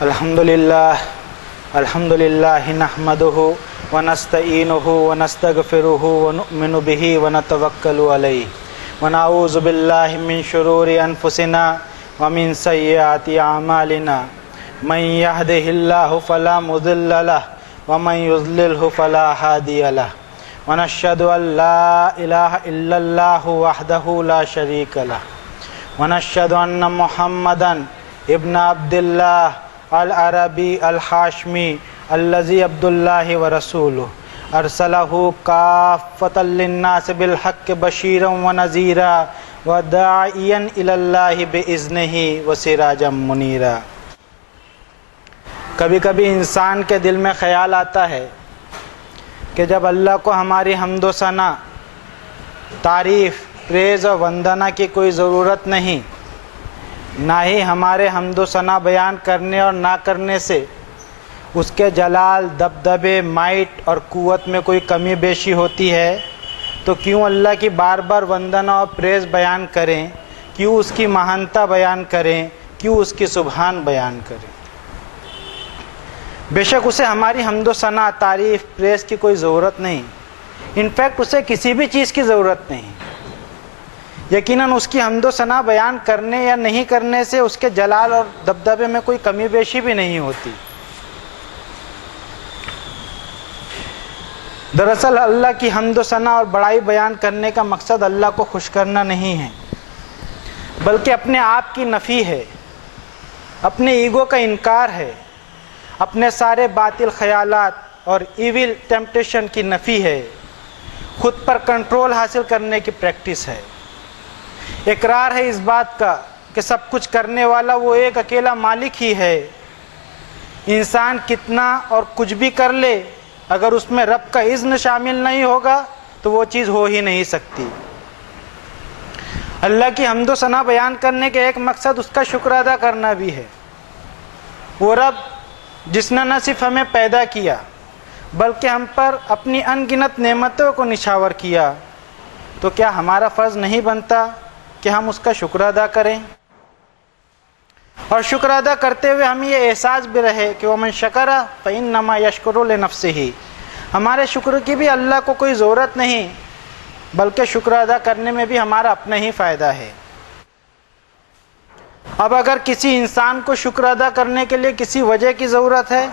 الحمدللہ نحمدہ ونستعینہ ونستغفرہ ونؤمن بہ ونتوکل علیہ ونعوذ باللہ من شرور انفسنا ومن سیئات اعمالنا من یہدہ اللہ فلا مضل لہ ومن یضللہ فلا ہادی لہ ونشہد ان لا الہ الا اللہ وحدہ لا شریک لہ ونشہد ان محمدا ابن عبد اللہ العربی الحاشمی الذی عبد اللہ ورسولہ ارسلہ کافۃ للناس بالحق بشیرا ونذیرا وداعیا الی اللہ باذنہ وسراجا منیرا۔ کبھی کبھی انسان کے دل میں خیال آتا ہے کہ جب اللہ کو ہماری حمد و ثنا، تعریف، پریز اور وندنا کی کوئی ضرورت نہیں، نہ ہی ہمارے حمد و ثنا بیان کرنے اور نہ کرنے سے اس کے جلال، دبدبے، مائٹ اور قوت میں کوئی کمی بیشی ہوتی ہے، تو کیوں اللہ کی بار بار وندنا اور پریز بیان کریں، کیوں اس کی مہانتا بیان کریں، کیوں اس کی سبحان بیان کریں۔ بے شک اسے ہماری حمد و ثنا، تعریف، پریز کی کوئی ضرورت نہیں، انفیکٹ اسے کسی بھی چیز کی ضرورت نہیں۔ یقیناً اس کی حمد و ثنا بیان کرنے یا نہیں کرنے سے اس کے جلال اور دبدبے میں کوئی کمی بیشی بھی نہیں ہوتی۔ دراصل اللہ کی حمد و ثنا اور بڑائی بیان کرنے کا مقصد اللہ کو خوش کرنا نہیں ہے، بلکہ اپنے آپ کی نفی ہے، اپنے ایگو کا انکار ہے، اپنے سارے باطل خیالات اور ایول ٹیمپٹیشن کی نفی ہے، خود پر کنٹرول حاصل کرنے کی پریکٹس ہے، اقرار ہے اس بات کا کہ سب کچھ کرنے والا وہ ایک اکیلا مالک ہی ہے۔ انسان کتنا اور کچھ بھی کر لے، اگر اس میں رب کا اذن شامل نہیں ہوگا تو وہ چیز ہو ہی نہیں سکتی۔ اللہ کی حمد و ثنا بیان کرنے کے ایک مقصد اس کا شکر ادا کرنا بھی ہے۔ وہ رب جس نے نہ صرف ہمیں پیدا کیا بلکہ ہم پر اپنی ان گنت نعمتوں کو نچھاور کیا، تو کیا ہمارا فرض نہیں بنتا کہ ہم اس کا شکر ادا کریں؟ اور شکر ادا کرتے ہوئے ہمیں یہ احساس بھی رہے کہ وَمَن شَكَرَ فَإِنَّمَا يَشْكُرُ لِنَفْسِهِ، ہمارے شکر کی بھی اللہ کو کوئی ضرورت نہیں، بلکہ شکر ادا کرنے میں بھی ہمارا اپنا ہی فائدہ ہے۔ اب اگر کسی انسان کو شکر ادا کرنے کے لیے کسی وجہ کی ضرورت ہے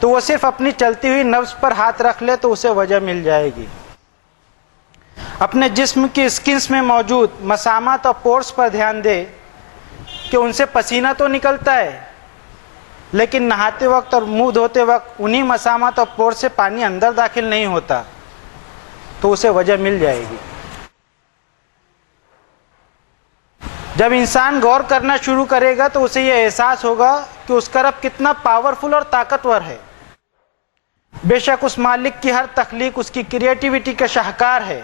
تو وہ صرف اپنی چلتی ہوئی نبض پر ہاتھ رکھ لے تو اسے وجہ مل جائے گی۔ اپنے جسم کی اسکنس میں موجود مسامات اور پورس پر دھیان دے کہ ان سے پسینہ تو نکلتا ہے، لیکن نہاتے وقت اور منہ دھوتے وقت انہی مسامات اور پورس سے پانی اندر داخل نہیں ہوتا، تو اسے وجہ مل جائے گی۔ جب انسان غور کرنا شروع کرے گا تو اسے یہ احساس ہوگا کہ اس کا رب کتنا پاورفل اور طاقتور ہے۔ بے شک اس مالک کی ہر تخلیق اس کی کریٹیوٹی کا شاہکار ہے،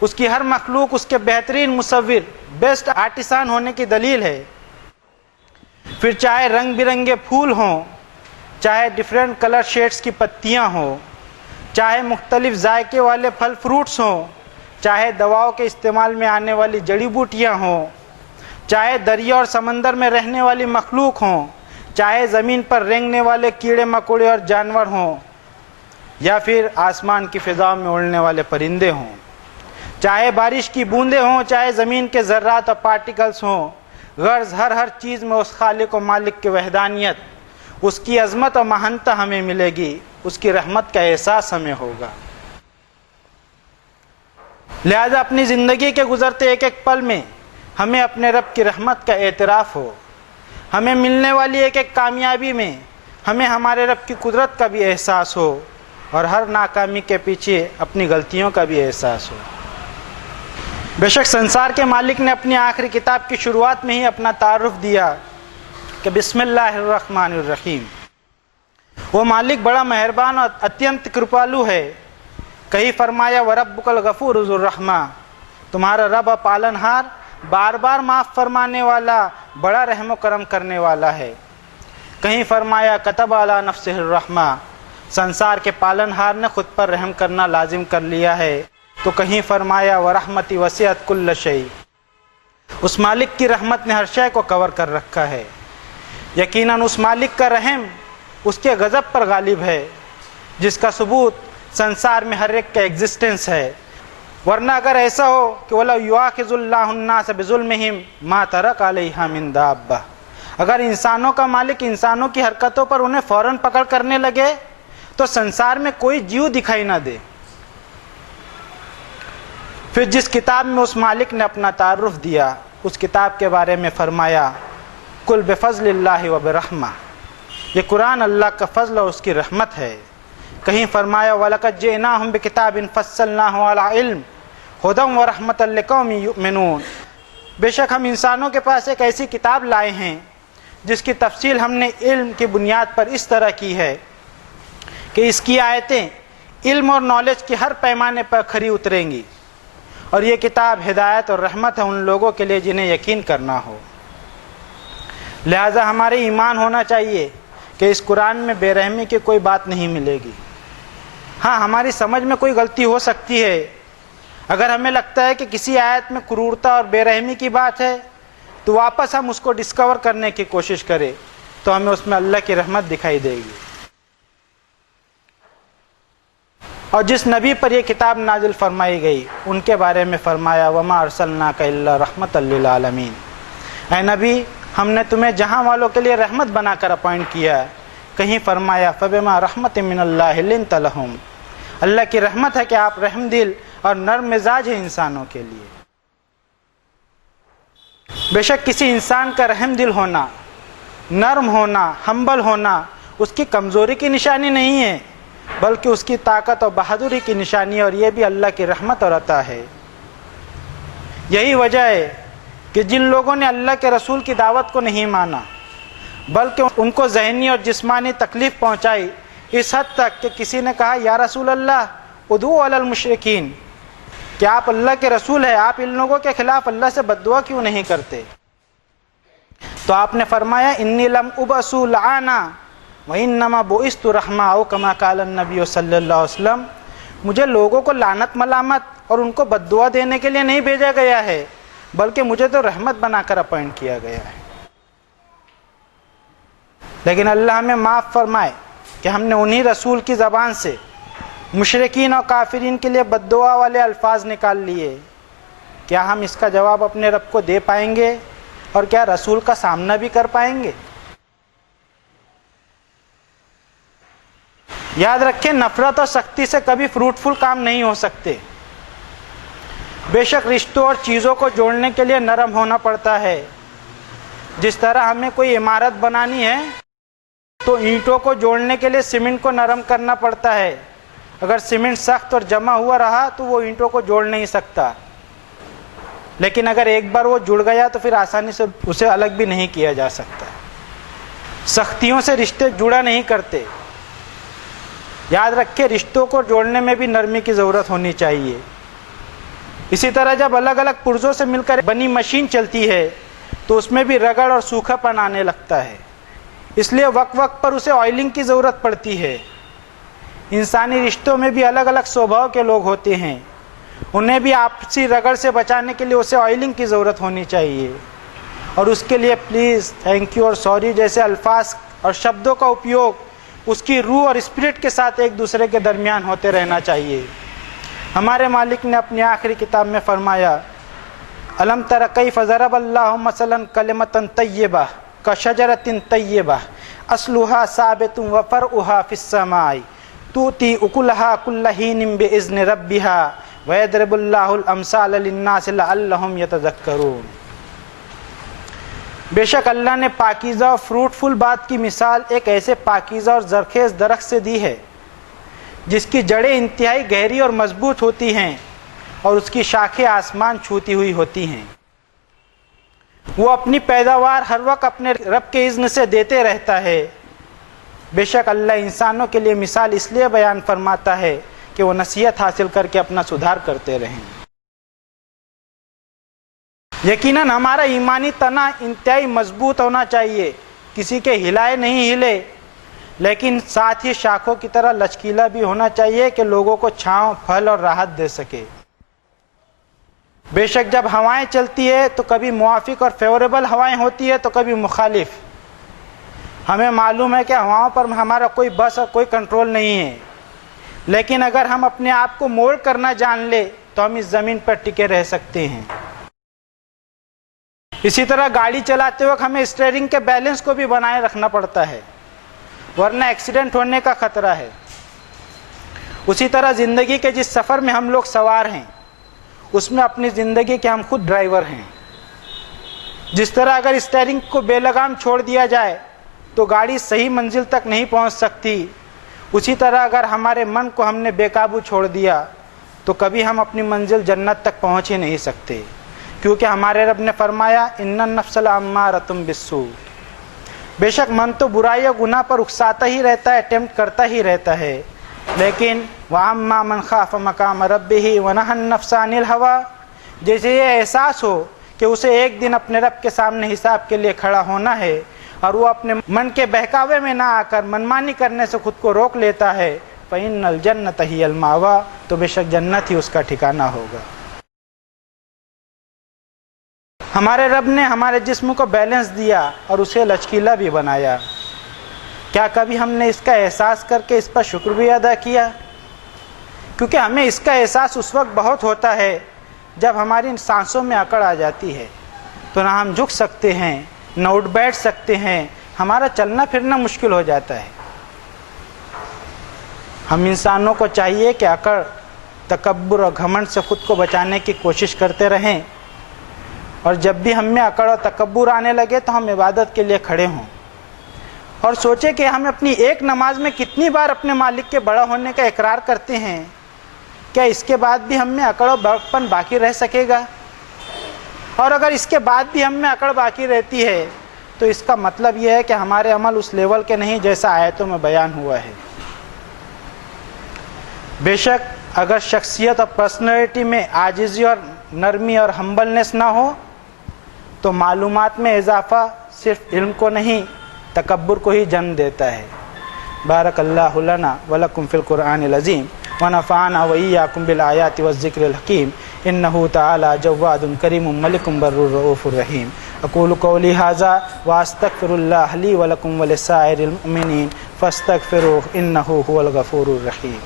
اس کی ہر مخلوق اس کے بہترین مصور، بیسٹ آرٹسان ہونے کی دلیل ہے۔ پھر چاہے رنگ برنگے پھول ہوں، چاہے ڈیفرنٹ کلر شیڈز کی پتیاں ہوں، چاہے مختلف ذائقے والے پھل فروٹس ہوں، چاہے دواؤں کے استعمال میں آنے والی جڑی بوٹیاں ہوں، چاہے دریا اور سمندر میں رہنے والی مخلوق ہوں، چاہے زمین پر رینگنے والے کیڑے مکوڑے اور جانور ہوں، یا پھر آسمان کی فضا میں اڑنے والے پرندے ہوں، چاہے بارش کی بوندیں ہوں، چاہے زمین کے ذرات اور پارٹیکلز ہوں، غرض ہر چیز میں اس خالق و مالک کی وحدانیت، اس کی عظمت اور مہانتا ہمیں ملے گی، اس کی رحمت کا احساس ہمیں ہوگا۔ لہذا اپنی زندگی کے گزرتے ایک ایک پل میں ہمیں اپنے رب کی رحمت کا اعتراف ہو، ہمیں ملنے والی ایک ایک کامیابی میں ہمیں ہمارے رب کی قدرت کا بھی احساس ہو، اور ہر ناکامی کے پیچھے اپنی غلطیوں کا بھی احساس ہو۔ بے شک سنسار کے مالک نے اپنی آخری کتاب کی شروعات میں ہی اپنا تعارف دیا کہ بسم اللہ الرحمن الرحیم۔ وہ مالک بڑا مہربان اور اتینت کرپالو ہے۔ کہیں فرمایا وَرَبُّكَ الْغَفُورُ ذُو الرَّحْمَةِ، تمہارا رب پالن ہار بار بار معاف فرمانے والا، بڑا رحم و کرم کرنے والا ہے۔ کہیں فرمایا کتب علی نفسہ الرحمہ، سنسار کے پالن ہار نے خود پر رحم کرنا لازم کر لیا ہے۔ تو کہیں فرمایا وَرَحْمَتِي وَسِعَتْ كُلَّ شَيْءٍ، اس مالک کی رحمت نے ہر شے کو کور کر رکھا ہے۔ یقیناً اس مالک کا رحم اس کے غضب پر غالب ہے، جس کا ثبوت سنسار میں ہر ایک کا ایگزسٹنس ہے۔ ورنہ اگر ایسا ہو کہ وَلَوْ يُؤَاخِذُ اللَّهُ النَّاسَ بِظُلْمِهِمْ مَا تَرَكَ عَلَيْهَا مِن دَابَّةٍ، اگر انسانوں کا مالک انسانوں کی حرکتوں پر انہیں فوراً پکڑ کرنے لگے تو سنسار میں کوئی جیو دکھائی نہ دے۔ پھر جس کتاب میں اس مالک نے اپنا تعارف دیا، اس کتاب کے بارے میں فرمایا قُلْ بِفَضْلِ اللَّهِ وَبِرَحْمَةٍ، یہ قرآن اللہ کا فضل اور اس کی رحمت ہے۔ کہیں فرمایا وَلَقَدْ جِئْنَاهُمْ بِكِتَابٍ فَصَّلْنَاهُ عَلَىٰ عِلْمٍ هُدًى وَرَحْمَةً لِقَوْمٍ يُؤْمِنُونَ، بے شک ہم انسانوں کے پاس ایک ایسی کتاب لائے ہیں جس کی تفصیل ہم نے علم کی بنیاد پر اس طرح کی ہے کہ اس کی آیتیں علم اور نالج کے ہر پیمانے پر کھری اتریں گی، اور یہ کتاب ہدایت اور رحمت ہے ان لوگوں کے لیے جنہیں یقین کرنا ہو۔ لہٰذا ہمارے ایمان ہونا چاہیے کہ اس قرآن میں بے رحمی کی کوئی بات نہیں ملے گی۔ ہاں، ہماری سمجھ میں کوئی غلطی ہو سکتی ہے۔ اگر ہمیں لگتا ہے کہ کسی آیت میں کرورتا اور بے رحمی کی بات ہے تو واپس ہم اس کو ڈسکور کرنے کی کوشش کریں تو ہمیں اس میں اللہ کی رحمت دکھائی دے گی۔ اور جس نبی پر یہ کتاب نازل فرمائی گئی ان کے بارے میں فرمایا وَمَا أَرْسَلْنَاكَ إِلَّا رَحْمَةً لِّلْعَالَمِينَ، اے نبی ہم نے تمہیں جہاں والوں کے لیے رحمت بنا کر اپوائنٹ کیا ہے۔ کہیں فرمایا فَبِمَا رَحْمَةٍ مِّنَ اللَّهِ لِنتَ لَهُمْ، اللہ کی رحمت ہے کہ آپ رحم دل اور نرم مزاج ہیں انسانوں کے لیے۔ بے شک کسی انسان کا رحم دل ہونا، نرم ہونا، ہمبل ہونا اس کی کمزوری کی نشانی نہیں ہے، بلکہ اس کی طاقت اور بہادری کی نشانی ہے، اور یہ بھی اللہ کی رحمت اور عطا ہے۔ یہی وجہ ہے کہ جن لوگوں نے اللہ کے رسول کی دعوت کو نہیں مانا بلکہ ان کو ذہنی اور جسمانی تکلیف پہنچائی، اس حد تک کہ کسی نے کہا یا رسول اللہ ادعو علی المشرکین، کہ آپ اللہ کے رسول ہیں، آپ ان لوگوں کے خلاف اللہ سے بد دعا کیوں نہیں کرتے؟ تو آپ نے فرمایا انی لم ابعث لعانا وانما بعثت رحمہ، او کما قال النبی صلی اللہ علیہ وسلم، مجھے لوگوں کو لعنت ملامت اور ان کو بد دعا دینے کے لیے نہیں بھیجا گیا ہے، بلکہ مجھے تو رحمت بنا کر اپوائنٹ کیا گیا ہے۔ لیکن اللہ ہمیں معاف فرمائے کہ ہم نے انہی رسول کی زبان سے مشرکین اور کافرین کے لیے بد دعا والے الفاظ نکال لیے۔ کیا ہم اس کا جواب اپنے رب کو دے پائیں گے، اور کیا رسول کا سامنا بھی کر پائیں گے؟ یاد رکھیں نفرت اور سختی سے کبھی فروٹفل کام نہیں ہو سکتے۔ بے شک رشتوں اور چیزوں کو جوڑنے کے لیے نرم ہونا پڑتا ہے۔ جس طرح ہمیں کوئی عمارت بنانی ہے تو اینٹوں کو جوڑنے کے لیے سیمنٹ کو نرم کرنا پڑتا ہے۔ اگر سیمنٹ سخت اور جمع ہوا رہا تو وہ اینٹوں کو جوڑ نہیں سکتا، لیکن اگر ایک بار وہ جڑ گیا تو پھر آسانی سے اسے الگ بھی نہیں کیا جا سکتا۔ سختیوں سے رشتے جڑا نہیں کرتے۔ یاد رکھیں رشتوں کو جوڑنے میں بھی نرمی کی ضرورت ہونی چاہیے۔ اسی طرح جب الگ الگ پرزوں سے مل کر بنی مشین چلتی ہے تو اس میں بھی رگڑ اور سوکھا پن آنے لگتا ہے، اس لیے وقت وقت پر اسے آئلنگ کی ضرورت پڑتی ہے۔ انسانی رشتوں میں بھی الگ الگ سوبھاؤ کے لوگ ہوتے ہیں، انہیں بھی آپسی رگڑ سے بچانے کے لیے اسے آئلنگ کی ضرورت ہونی چاہیے، اور اس کے لیے پلیز، تھینک یو اور سوری جیسے الفاظ اور شبدوں کا اپیوگ اس کی روح اور اسپرٹ کے ساتھ ایک دوسرے کے درمیان ہوتے رہنا چاہیے۔ ہمارے مالک نے اپنی آخری کتاب میں فرمایا الم تر کیف ضرب اللہ مثلا کلمۃ طیبہ کشجرۃ طیبہ اصلها ثابت وفرعها فی السماء تؤتی اکلها کل حین باذن ربها ویضرب اللہ الامثال للناس لعلہم یتذکرون۔ بے شک اللہ نے پاکیزہ اور فروٹفل بات کی مثال ایک ایسے پاکیزہ اور زرخیز درخت سے دی ہے جس کی جڑیں انتہائی گہری اور مضبوط ہوتی ہیں اور اس کی شاخیں آسمان چھوتی ہوئی ہوتی ہیں۔ وہ اپنی پیداوار ہر وقت اپنے رب کے اذن سے دیتے رہتا ہے۔ بے شک اللہ انسانوں کے لیے مثال اس لیے بیان فرماتا ہے کہ وہ نصیحت حاصل کر کے اپنا سدھار کرتے رہیں۔ یقیناً ہمارا ایمانی تنا انتہائی مضبوط ہونا چاہیے، کسی کے ہلائے نہیں ہلے، لیکن ساتھ ہی شاخوں کی طرح لچکیلا بھی ہونا چاہیے کہ لوگوں کو چھاؤں، پھل اور راحت دے سکے۔ بے شک جب ہوائیں چلتی ہے تو کبھی موافق اور فیوریبل ہوائیں ہوتی ہے تو کبھی مخالف، ہمیں معلوم ہے کہ ہواؤں پر ہمارا کوئی بس اور کوئی کنٹرول نہیں ہے، لیکن اگر ہم اپنے آپ کو مولڈ کرنا جان لے تو ہم اس زمین پر ٹکے رہ سکتے ہیں۔ اسی طرح گاڑی چلاتے وقت ہمیں اسٹیئرنگ کے بیلنس کو بھی بنائے رکھنا پڑتا ہے، ورنہ ایکسیڈنٹ ہونے کا خطرہ ہے۔ اسی طرح زندگی کے جس سفر میں ہم لوگ سوار ہیں، اس میں اپنی زندگی کے ہم خود ڈرائیور ہیں۔ جس طرح اگر اسٹیئرنگ کو بے لگام چھوڑ دیا جائے تو گاڑی صحیح منزل تک نہیں پہنچ سکتی، اسی طرح اگر ہمارے من کو ہم نے بے قابو چھوڑ دیا تو کبھی ہم اپنی منزل جنت تک پہنچ ہی نہیں سکتے، کیونکہ ہمارے رب نے فرمایا ان النفس لامارۃ بالسوء، بے شک من تو برائی اور گناہ پر اکساتا ہی رہتا ہے، اٹیمپٹ کرتا ہی رہتا ہے، لیکن وَأَمَّا مَنْ خَافَ مَقَامَ رَبِّهِ وَنَهَى النَّفْسَ عَنِ الْهَوَىٰ، جیسے یہ احساس ہو کہ اسے ایک دن اپنے رب کے سامنے حساب کے لیے کھڑا ہونا ہے اور وہ اپنے من کے بہکاوے میں نہ آ کر منمانی کرنے سے خود کو روک لیتا ہے، فَإِنَّ الْجَنَّةَ هِيَ الْمَأْوَىٰ، تو بے شک جنت ہی اس کا ٹھکانہ ہوگا۔ ہمارے رب نے ہمارے جسم کو بیلنس دیا اور اسے لچکیلا بھی بنایا، کیا کبھی ہم نے اس کا احساس کر کے اس پر شکر بھی ادا کیا؟ کیونکہ ہمیں اس کا احساس اس وقت بہت ہوتا ہے جب ہماری سانسوں میں اکڑ آ جاتی ہے، تو نہ ہم جھک سکتے ہیں نہ اٹھ بیٹھ سکتے ہیں، ہمارا چلنا پھرنا مشکل ہو جاتا ہے۔ ہم انسانوں کو چاہیے کہ اکڑ، تکبر اور گھمنڈ سے خود کو بچانے کی کوشش کرتے رہیں، اور جب بھی ہم میں اکڑ اور تکبر آنے لگے تو ہم عبادت کے لیے کھڑے ہوں اور سوچیں کہ ہم اپنی ایک نماز میں کتنی بار اپنے مالک کے بڑا ہونے کا اقرار کرتے ہیں، کیا اس کے بعد بھی ہم میں اکڑ و بڑکپن باقی رہ سکے گا؟ اور اگر اس کے بعد بھی ہم میں اکڑ باقی رہتی ہے تو اس کا مطلب یہ ہے کہ ہمارے عمل اس لیول کے نہیں جیسا آیتوں میں بیان ہوا ہے۔ بے شک اگر شخصیت اور پرسنالٹی میں عاجزی اور نرمی اور ہمبلنس نہ ہو تو معلومات میں اضافہ صرف علم کو نہیں تکبر کو ہی جنم دیتا ہے۔ بارک اللہ لنا ولکم فی القرآن العظیم ونفعنا وإیاکم بالآیات والذکر الحکیم انہ تعالی جواد کریم ملک بر رؤوف الرحیم۔ اقول قولی ھذا واستغفر اللہ لی ولکم ولسائر المؤمنین فاستغفروہ انہ ھو الغفور الرحیم۔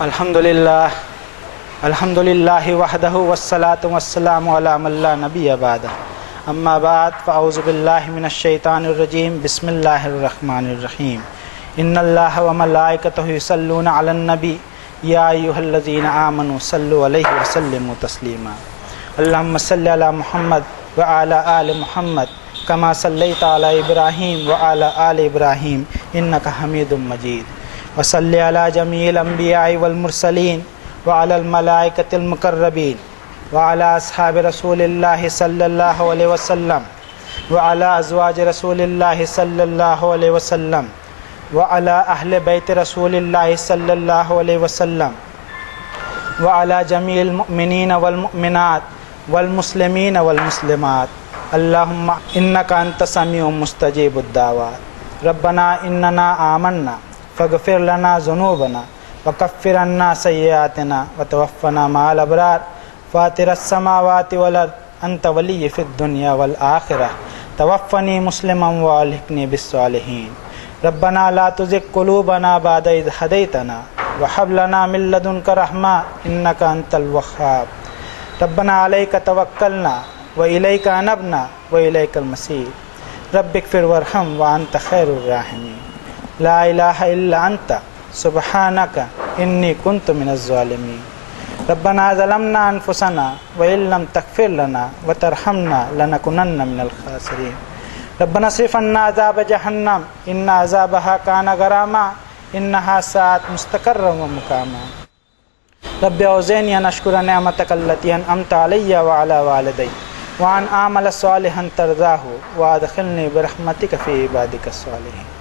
الحمد للہ وحدہ والصلاة والسلام علی من لا نبی بعدہ، اما بعد فاعوذ باللہ من الشیطان الرجیم، بسم اللہ الرحمن الرحیم۔ ان اللہ وملائکتہ یصلون علی النبی یا ایھا الذین آمنوا صلوا علیہ وسلموا تسلیما۔ اللہم صل علی محمد وعلی آل محمد کما صلیت علی ابراہیم وعلی آل ابراہیم انک حمید مجید۔ وصلی علی جمیع الانبیاء والمرسلین وعلی الملائکۃ المقربین وعلی اصحاب رسول اللہ صلی اللہ علیہ وسلم وعلی ازواج رسول اللہ صلی اللہ علیہ وسلم وعلی اہل بیت رسول اللہ صلی اللہ علیہ وسلم وعلی جمیع المؤمنین والمؤمنات والمسلمین والمسلمات۔ اللہم انک انت سمیع مستجیب الدعوات۔ ربنا اننا آمنا فاغفر لنا ذنوبنا وکفر عنا سیئاتنا وتوفنا مع الابرار۔ فاطر السماوات والارض انت ولی فی الدنیا والآخرہ، توفنی مسلما والحقنی بالصالحین۔ ربنا لا تزغ قلوبنا بعد اذ ہدیتنا وہب لنا من لدنک رحمہ انک انت الوہاب۔ ربنا علیک توکلنا والیک انبنا والیک المصیر۔ رب اغفر وارحم وانت خیر الراحمین۔ لا الہ الا انت سبحانک انی کنت من الظالمین۔ ربنا ظلمنا انفسنا وان لم تغفر لنا وترحمنا لنکنن من الخاسرین۔ ربنا اصرف عنا عذاب جہنم ان عذابها کان غراما انہا ساءت مستقرا ومقاما۔ رب اوزعنی ان اشکر نعمتک التی انعمت علی وعلی والدی وان اعمل صالحا ترضاہ وادخلنی برحمتک فی عبادک الصالحین۔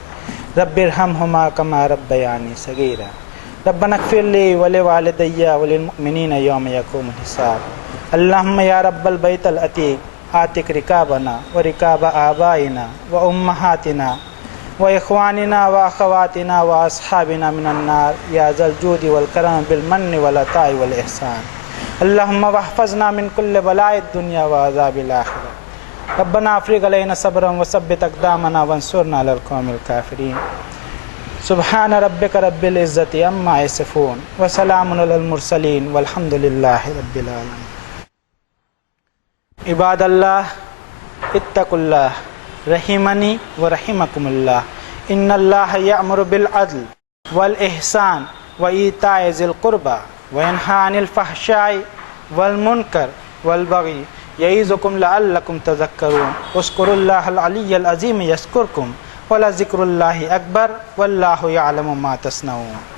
رب ارحمہما کما ربیانی صغیرا۔ ربنا اغفر لی ولوالدی وللمؤمنین یوم یقوم الحساب۔ اللہم یا رب البیت العتیق آتق رکابنا ورکاب آبائنا وامہاتنا وإخواننا وأخواتنا وأصحابنا من النار يا ذا الجود والكرم بالمن والعطاء والإحسان. اللهم واحفظنا من كل بلاء الدنيا وعذاب الآخرة. ربنا افرغ علينا صبرا وثبت أقدامنا وانصرنا على القوم الكافرين. سبحان ربك رب العزة عما يصفون وسلام على المرسلين والحمد لله رب العالمين. عباد اللہ اتقوا اللہ رحمنی ورحمکم اللہ. ان اللہ یأمر بالعدل والإحسان وإیتاء ذی القربى وینہی عن الفحشاء والمنکر والبغی یعظکم لعلکم تذکرون. اذکروا اللہ العلی العظیم یذکرکم ولذکر اللہ اکبر واللہ یعلم ما تصنعون.